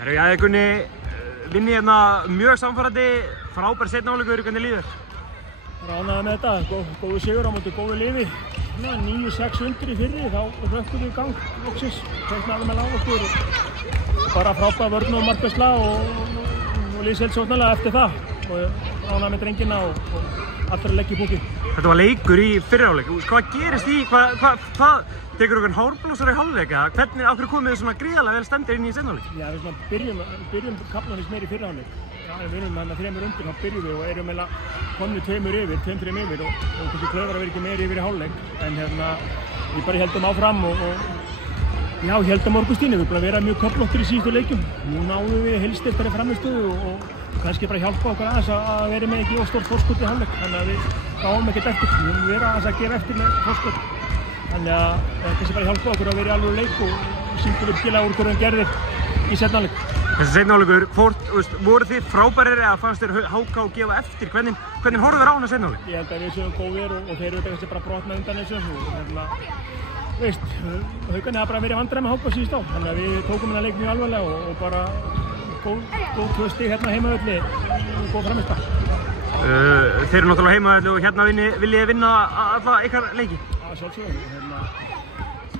Jæja Gunni, vinni hérna mjög samfærandi, frábær seinni hálfleikur, hvernig líður? Ánægður með þetta, góður sigur á móti góðu liði. 9-6 undir í fyrri, þá rökkum við í gang loksins. Teiknaði með lág okkur og bara frábær vörn og markvarsla og liðsheild sóknarlega eftir það. Og ánægður með drengina og allra leggja í búkið. Þetta var leikur í fyrri hálfleik. Hvað gerist í, hvað tekur okkur hárblósar í hálfleik? Hvernig, af hverju komið þið svona gríðarlega vel stendir inn í seinni hálfleik? Já, við svona byrjum kaflanins meir í fyrri hálfleik. Já, við erum hérna 3 undir, þá byrjum við og erum komnir 2-3 yfir og þessi klöfar að vera ekki meir yfir í hálfleik. En hérna, við bara heldum áfram og já, heldum morgunstíðinni. Við erum búin að vera mjög köflóttir í síðustu leikjum. Nú náðum við heilsteyptari frammistöðu og kannski bara hjálpa okkur aðeins að vera með ekki of stórt forskot í hálfleik. Þannig að við gáum ekkert eftir. Við höfum verið aðeins að gefa eftir með forskot. Þannig að kannski bara hjálpa okkur að vera í alveg leik og sýndu virkilega úr hverjum gerðir í seinni hálfleik. Þessi seinni hálfleikur, voru þið frábærir eða fannst þér HK geva eftir? Hvernig horfðu þér á hana seinni hálfleik? Ég held að við séum góðir og þeir eru kannski bara brotna undan þessu og hérna, veist, Haukarnir hafa bara verið vandræði með HK síðust á. Þannig að við tókum þennan leik mjög alvarlega og bara góð 2 stig hérna heimavelli og góð frammistaða. Þeir eru náttúrulega heimavelli og hérna viljið þið vinna alla ykkar leiki? Já, sjálfsögðu.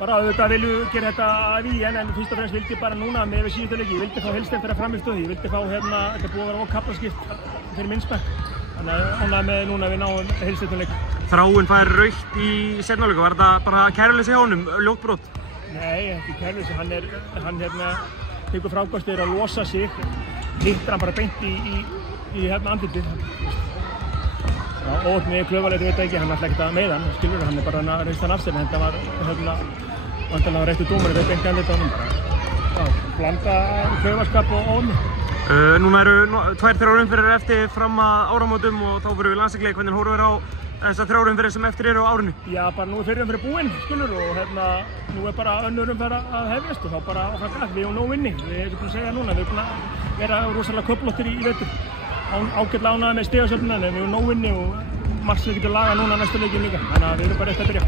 Bara auðvitað viljum við gera þetta að því en fyrst og fremst vildi ég bara núna með við síðustu leiki. Ég vildi fá heilsteyptari frammistöðu, ég vildi fá þetta búið að vera kaflaskipt fyrir minn smekk. Þannig að ánægður með núna við náum heilsteyptan leik. Þráinn fær rautt í seinni hálfleik, var þetta bara kæruleysi hjá honum, ljótt brot? Nei, ekki kæruleysi, hann tekur frákvæmstur að losa sig, hittir hann bara beint í andlitið. Og með klöfarleiti veit ekki, hann ætla ekkert að meiða hann, skilur hann bara að reista hann af sér, en þetta var vantanlega réttu dómari, þetta beint andlitið á honum. Blanda klöfarskap og óni. Núna eru 2-3 umferðir eftir fram að áramótum og þá fyrir við landsleik. Hvernig horfum við á þessar 3 umferðir sem eftir eru á árinu? Já, bara nú fyrri umferð búinn, skilur, og nú bara önnur umferð að hefjast og þá bara áfram glætt. Við erum nóg inni, við erum búin að segja núna, við erum búin að vera rosalega köflóttir í vetur. Ágætlega ánægðir með stigasöfnuna en við erum nóg inni og margt sem við getum lagað núna næstu leikinn líka. Þannig að við erum bara eftir að byrja.